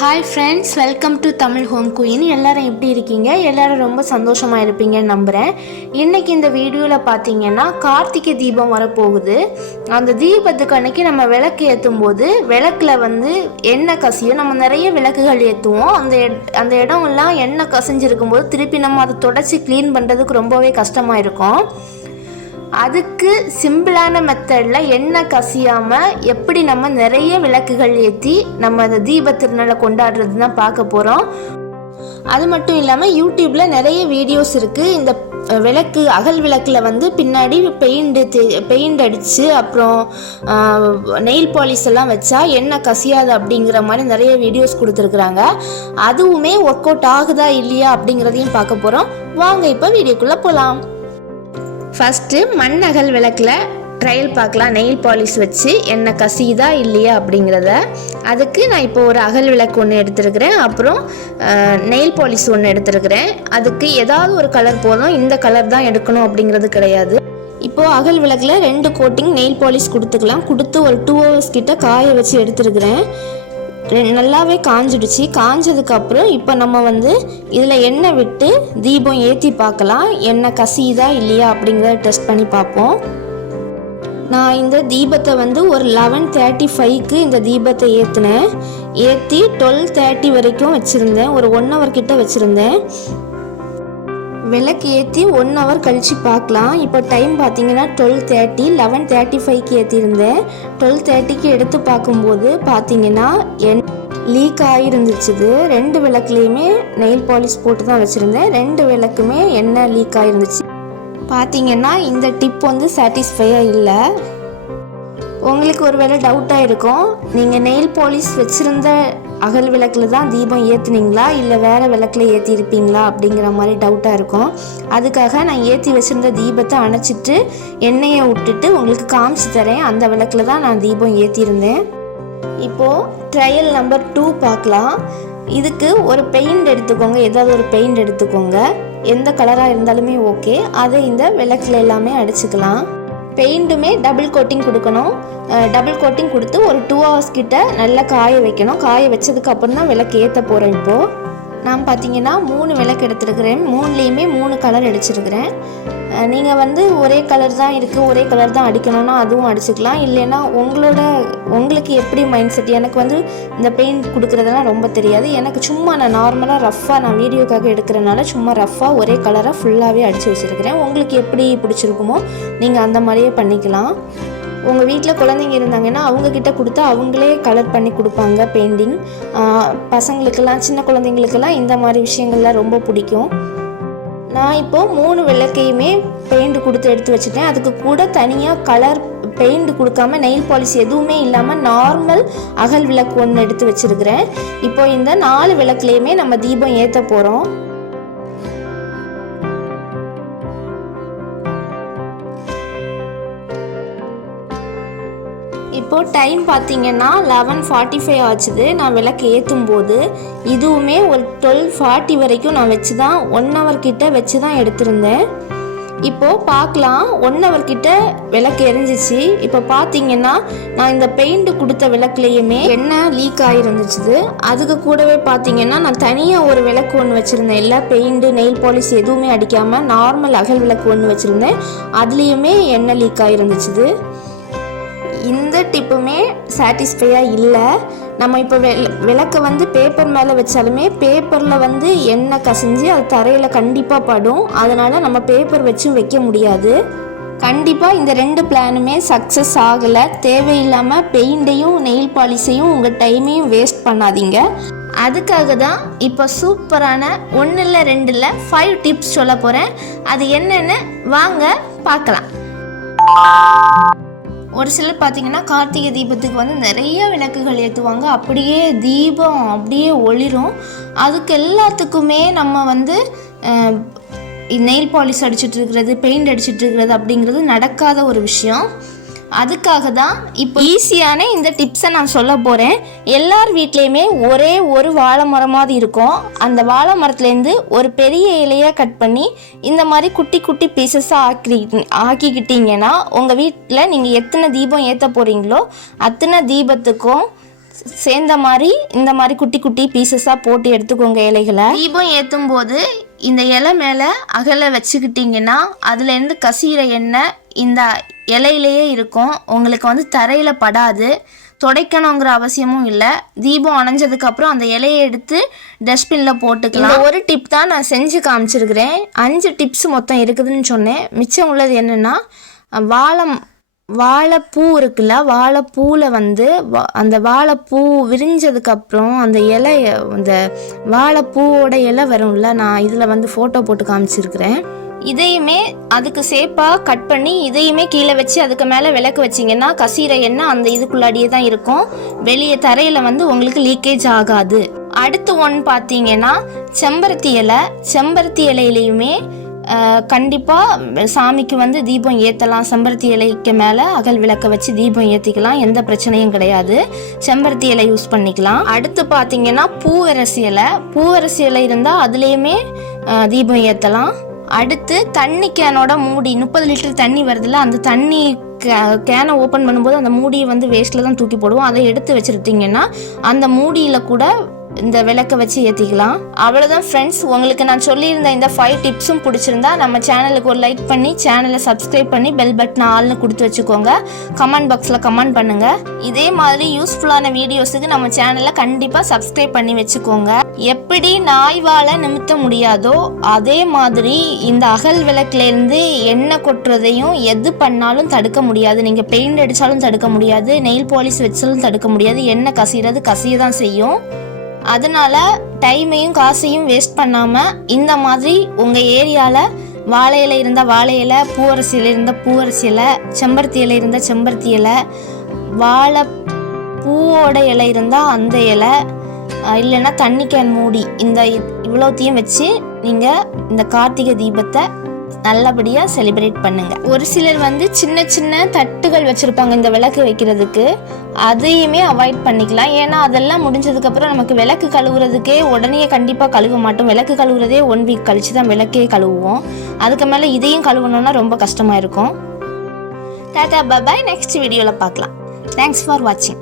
Hi friends welcome to Tamil home queen எல்லோரும் எப்படி இருக்கீங்க? எல்லோரும் ரொம்ப சந்தோஷமாக இருப்பீங்கன்னு நம்புகிறேன் இன்றைக்கி இந்த வீடியோவில் பார்த்தீங்கன்னா கார்த்திகை தீபம் வரப்போகுது. அந்த தீபத்துக்கு அன்றைக்கி நம்ம விளக்கு ஏற்றும் போது விளக்கில் வந்து எண்ணெய் கசியும். நம்ம நிறைய விளக்குகள் ஏற்றுவோம் அந்த அந்த இடம்லாம் எண்ணெய் கசிஞ்சிருக்கும் போது திருப்பி நம்ம அதை தொடச்சி க்ளீன் பண்ணுறதுக்கு ரொம்பவே கஷ்டமாக இருக்கும். அதுக்கு சிம்பிளான மெத்தடில் எண்ணெய் கசியாமல் எப்படி நம்ம நிறைய விளக்குகள் ஏற்றி நம்ம அந்த தீப திருநாளை கொண்டாடுறது தான் பார்க்க போகிறோம் அது மட்டும் இல்லாமல் யூடியூப்பில் நிறைய வீடியோஸ் இருக்குது இந்த விளக்கு அகல் விளக்கில் வந்து பின்னாடி பெயிண்ட் பெயிண்ட் அடித்து அப்புறம் நெயில் பாலிஷ் எல்லாம் வச்சா எண்ணெய் கசியாது அப்படிங்கிற மாதிரி நிறைய வீடியோஸ் கொடுத்துருக்குறாங்க. அதுவுமே ஒர்க் அவுட் ஆகுதா இல்லையா அப்படிங்கிறதையும் பார்க்க போகிறோம் வாங்க இப்போ வீடியோக்குள்ளே போகலாம் ஃபஸ்ட்டு மண் அகல் விளக்கில் ட்ரையல் பார்க்கலாம். நெயில் பாலிஷ் வச்சு என்ன கசியுதா இல்லையா அப்படிங்கிறத. அதுக்கு நான் இப்போ ஒரு அகல் விளக்கு ஒன்று எடுத்திருக்கிறேன். அப்புறம் நெயில் பாலிஷ் ஒன்று எடுத்துருக்கிறேன். அதுக்கு ஏதாவது ஒரு கலர் போதும். இந்த கலர் தான் எடுக்கணும் அப்படிங்கிறது கிடையாது. இப்போது அகல் விளக்கில் ரெண்டு கோட்டிங் நெயில் பாலிஷ் கொடுத்துக்கலாம். கொடுத்து ஒரு டூ ஹவர்ஸ் கிட்ட காய வச்சு எடுத்துருக்கிறேன். நல்லாவே காஞ்சிடுச்சு. காஞ்சதுக்கப்புறம் இப்போ நம்ம வந்து இதில் எண்ணெய் விட்டு தீபம் ஏற்றி பார்க்கலாம். எண்ணெய் கசியுதா இல்லையா அப்படிங்கிறத டெஸ்ட் பண்ணி பார்ப்போம். நான் இந்த தீபத்தை வந்து ஒரு லெவன் தேர்ட்டி ஃபைவ்க்கு இந்த தீபத்தை ஏற்றினேன் ஏற்றி டுவெல் தேர்ட்டி வரைக்கும் வச்சுருந்தேன். ஒரு ஒன் ஹவர் கிட்ட வச்சுருந்தேன். விளக்கு ஏற்றி ஒன் ஹவர் கழித்து பார்க்கலாம். இப்போ டைம் பார்த்தீங்கன்னா டுவெல் தேர்ட்டி லெவன் தேர்ட்டி ஃபைவ்க்கு ஏற்றிருந்தேன் டுவெல் தேர்ட்டிக்கு எடுத்து பார்க்கும்போது பார்த்தீங்கன்னா என் லீக் ஆகிருந்துச்சுது ரெண்டு விளக்குலேயுமே நெயில் பாலிஷ் போட்டு தான் வச்சுருந்தேன். ரெண்டு விளக்குமே எண்ணெய் லீக் ஆகிருந்துச்சு பார்த்தீங்கன்னா இந்த டிப் வந்து சாட்டிஸ்ஃபையாக இல்லை. உங்களுக்கு ஒரு வேளை டவுட்டாக இருக்கும். நீங்கள் நெயில் பாலிஷ் வச்சுருந்த அகல் விளக்கில் தான் தீபம் ஏற்றுனீங்களா இல்லை வேறு விளக்கில் ஏற்றிருப்பீங்களா அப்படிங்கிற மாதிரி டவுட்டாக இருக்கும். அதுக்காக நான் ஏற்றி வச்சுருந்த தீபத்தை அணைச்சிட்டு எண்ணெயை விட்டுட்டு உங்களுக்கு காமிச்சு தரேன். அந்த விளக்கில் தான் நான் தீபம் ஏற்றிருந்தேன் இப்போது ட்ரையல் நம்பர் டூ பார்க்கலாம். இதுக்கு ஒரு பெயிண்ட் எடுத்துக்கோங்க. ஏதாவது ஒரு பெயிண்ட் எடுத்துக்கோங்க. எந்த கலராக இருந்தாலுமே ஓகே அதை இந்த விளக்கில் எல்லாமே அடிச்சுக்கலாம். பெயிண்ட்டுமே டபுள் கோட்டிங் கொடுக்கணும். டபுள் கோட்டிங் கொடுத்து ஒரு டூ ஹவர்ஸ் கிட்ட நல்லா காய வைக்கணும். காய வச்சதுக்கு அப்புறம் தான் விளக்கு ஏற்ற போகிறேன் இப்போது நான் பார்த்தீங்கன்னா மூணு விளக்கு எடுத்துருக்கிறேன். மூணுலேயுமே மூணு கலர் அடிச்சிருக்கிறேன். நீங்கள் வந்து ஒரே கலர் தான் இருக்குது ஒரே கலர் தான் அடிக்கணும்னா அதுவும் அடிச்சுக்கலாம். இல்லைன்னா உங்களோட உங்களுக்கு எப்படி மைண்ட் செட் எனக்கு வந்து இந்த பெயிண்ட் கொடுக்குறதெல்லாம் ரொம்ப தெரியாது. எனக்கு சும்மா நான் நார்மலாக ரஃப்பாக நான் வீடியோக்காக எடுக்கிறனால சும்மா ரஃப்பாக ஒரே கலராக ஃபுல்லாகவே அடித்து வச்சுருக்கிறேன். உங்களுக்கு எப்படி பிடிச்சிருக்குமோ நீங்கள் அந்த மாதிரியே பண்ணிக்கலாம். உங்கள் வீட்டில் குழந்தைங்க இருந்தாங்கன்னா அவங்கக்கிட்ட கொடுத்து அவங்களே கலர் பண்ணி கொடுப்பாங்க பெயிண்டிங் பசங்களுக்கெல்லாம் சின்ன குழந்தைங்களுக்கெல்லாம் இந்த மாதிரி விஷயங்கள்லாம் ரொம்ப பிடிக்கும். நான் இப்போது மூணு விளக்கையுமே பெயிண்ட் கொடுத்து எடுத்து வச்சுட்டேன். அதுக்கு கூட தனியாக கலர் பெயிண்ட் கொடுக்காம நெயில் பாலிஷ் எதுவுமே இல்லாமல் நார்மல் அகல் விளக்கு ஒன்று எடுத்து வச்சுருக்கிறேன். இப்போ இந்த நாலு விளக்குலேயுமே நம்ம தீபம் ஏற்ற போகிறோம் இப்போது டைம் பார்த்தீங்கன்னா லெவன் ஃபார்ட்டி ஃபைவ் ஆச்சுது. நான் விளக்கு ஏற்றும் போது இதுவுமே ஒரு டுவெல் ஃபார்ட்டி வரைக்கும் நான் வச்சு தான் ஒன் ஹவர் கிட்ட வச்சு தான் எடுத்திருந்தேன். இப்போது பார்க்கலாம் ஒன் ஹவர் கிட்ட விளக்கு எரிஞ்சிச்சு. இப்போ பார்த்தீங்கன்னா நான் இந்த பெயிண்ட் கொடுத்த விளக்குலேயுமே எண்ணெய் லீக் ஆகிருந்துச்சுது அதுக்கு கூடவே பார்த்தீங்கன்னா நான் தனியாக ஒரு விளக்கு ஒன்று வச்சுருந்தேன். இல்லை பெயிண்ட்டு நெயில் பாலிஷ் எதுவுமே அடிக்காமல் நார்மல் அகல் விளக்கு ஒன்று வச்சுருந்தேன். அதுலேயுமே எண்ணெய் லீக் ஆகிருந்துச்சுது சாட்டிஸ்ஃபையாக இல்லை. நம்ம இப்போ வெ விளக்கை வந்து பேப்பர் மேலே வச்சாலுமே பேப்பரில் வந்து எண்ணெய் கசிஞ்சு அது தரையில் கண்டிப்பாக படும். அதனால் நம்ம பேப்பர் வச்சும் வைக்க முடியாது. கண்டிப்பாக இந்த ரெண்டு பிளானுமே சக்ஸஸ் ஆகலை. தேவையில்லாமல் பெயிண்டையும் நெயில் பாலிஷையும் உங்கள் டைமையும் வேஸ்ட் பண்ணாதீங்க. அதுக்காக தான் இப்போ சூப்பரான ஒன்று இல்லை ரெண்டு இல்லை ஃபைவ் டிப்ஸ் சொல்ல போகிறேன் அது என்னென்னு வாங்க பார்க்கலாம். ஒரு சிலர் பார்த்தீங்கன்னா கார்த்திகை தீபத்துக்கு வந்து நிறைய விளக்குகள் ஏற்றுவாங்க. அப்படியே தீபம் அப்படியே ஒளிரும். அதுக்கு எல்லாத்துக்குமே நம்ம வந்து நெயில் பாலிஷ் அடிச்சிட்டு இருக்கிறது பெயிண்ட் அடிச்சிட்டு இருக்கிறது அப்படிங்கிறது நடக்காத ஒரு விஷயம். அதுக்காக தான் இப்போ ஈஸியான இந்த டிப்ஸை நான் சொல்ல போகிறேன் எல்லார் வீட்லேயுமே ஒரே ஒரு வாழை மரமாவது இருக்கும். அந்த வாழை மரத்துலேருந்து ஒரு பெரிய இலையாக கட் பண்ணி இந்த மாதிரி குட்டி குட்டி பீசஸாக ஆக்கி ஆக்கிக்கிட்டீங்கன்னா உங்கள் வீட்டில் நீங்கள் எத்தனை தீபம் ஏற்ற போகிறீங்களோ அத்தனை தீபத்துக்கும் சேர்ந்த மாதிரி இந்த மாதிரி குட்டி குட்டி பீசஸாக போட்டு எடுத்துக்கோங்க இலைகளை. தீபம் ஏற்றும் போது இந்த இலை மேலே அகலை வச்சுக்கிட்டிங்கன்னா அதுலேருந்து கசிகிற எண்ணெய் இந்த இலையிலேயே இருக்கும். உங்களுக்கு வந்து தரையில் படாது. துடைக்கணுங்கிற அவசியமும் இல்லை. தீபம் அணைஞ்சதுக்கு அப்புறம் அந்த இலையை எடுத்து டஸ்ட்பினில் போட்டுக்கலாம். ஒரு டிப் தான் நான் செஞ்சு காமிச்சிருக்கிறேன். அஞ்சு டிப்ஸ் மொத்தம் இருக்குதுன்னு சொன்னேன். மிச்சம் உள்ளது என்னென்னா வாழை வாழைப்பூ இருக்குல்ல வாழைப்பூவில் வந்து வா- அந்த வாழைப்பூ விரிஞ்சதுக்கப்புறம் அந்த இலை அந்த வாழைப்பூவோட இலை வரும்ல நான் இதில் வந்து ஃபோட்டோ போட்டு காமிச்சிருக்கிறேன். இதையுமே அதுக்கு சேப்பாக கட் பண்ணி இதையுமே கீழே வச்சு அதுக்கு மேலே விளக்கு வச்சிங்கன்னா கசீர எண்ணெய் அந்த இதுக்குள்ளாடியே தான் இருக்கும். வெளியே தரையில் வந்து உங்களுக்கு லீக்கேஜ் ஆகாது. அடுத்து ஒன்று பார்த்தீங்கன்னா செம்பருத்தி இலை. செம்பருத்தி இலையிலையுமே கண்டிப்பாக சாமிக்கு வந்து தீபம் ஏற்றலாம் செம்பருத்தி இலைக்கு மேலே அகல் விளக்க வச்சு தீபம் ஏற்றிக்கலாம் எந்த பிரச்சனையும் கிடையாது. செம்பருத்தி இலை யூஸ் பண்ணிக்கலாம். அடுத்து பார்த்தீங்கன்னா பூவரசி இலை. பூவரசி இலை இருந்தால் அதுலேயுமே தீபம் ஏற்றலாம் அடுத்து தண்ணி கேனோட மூடி முப்பது லிட்டர் தண்ணி வருதுல்ல அந்த தண்ணி கே- கேனை ஓப்பன் பண்ணும்போது அந்த மூடியை வந்து வேஸ்ட்டில் தான் தூக்கி போடுவோம். அதை எடுத்து வச்சுருத்தீங்கன்னா அந்த மூடியில் கூட இந்த விளக்க வச்சு ஏற்றிக்கலாம் அவ்வளோதான் ஃப்ரெண்ட்ஸ் உங்களுக்கு நான் சொல்லியிருந்த இந்த ஃபைவ் டிப்ஸும் பிடிச்சிருந்தா நம்ம சேனலுக்கு ஒரு லைக் பண்ணி சேனலை சப்ஸ்கிரைப் பண்ணி பெல் பட்டன் ஆள்னு கொடுத்து வச்சுக்கோங்க. கமெண்ட் பாக்ஸில் கமெண்ட் பண்ணுங்கள் இதே மாதிரி யூஸ்ஃபுல்லான வீடியோஸுக்கு நம்ம சேனலை கண்டிப்பாக சப்ஸ்கிரைப் பண்ணி வச்சுக்கோங்க. எப்படி நாய் வாழை நிமித்த முடியாதோ அதே மாதிரி இந்த அகல் விளக்குலேருந்து எண்ணெய் கொட்டுறதையும் எது பண்ணாலும் தடுக்க முடியாது. நீங்கள் பெயிண்ட் அடித்தாலும் தடுக்க முடியாது. நெயில் பாலிஷ் வச்சாலும் தடுக்க முடியாது. எண்ணெய் கசிகிறது கசிய தான் செய்யும். அதனால டைமையும் காசையும் வேஸ்ட் பண்ணாமல் இந்த மாதிரி உங்கள் ஏரியாவில் வாழை இலை இருந்தால் வாழை இலை பூவரசி இலை இருந்தால் பூவரசி இலை செம்பருத்தி இலை இருந்தால் செம்பருத்தி இலை வாழை பூவோட இலை இருந்தால் அந்த இலை இல்லைன்னா தண்ணி கேன் மூடி இந்த இவ்வளோத்தையும் வச்சு நீங்கள் இந்த கார்த்திகை தீபத்தை நல்லபடியாக செலிப்ரேட் பண்ணுங்கள் ஒரு சிலர் வந்து சின்ன சின்ன தட்டுகள் வச்சுருப்பாங்க இந்த விளக்கு வைக்கிறதுக்கு. அதையுமே அவாய்ட் பண்ணிக்கலாம். ஏன்னா அதெல்லாம் முடிஞ்சதுக்கப்புறம் நமக்கு விளக்கு கழுவுறதுக்கே உடனே கண்டிப்பாக கழுவ மாட்டோம். விளக்கு கழுவுறதே ஒன் வீக் கழிச்சு தான் விளக்கே கழுவுவோம். அதுக்கு மேலே இதையும் கழுவணும்னா ரொம்ப கஷ்டமாக இருக்கும். டாட்டா பாய் நெக்ஸ்ட் வீடியோவில் பார்க்கலாம். தேங்க்ஸ் ஃபார் வாட்சிங்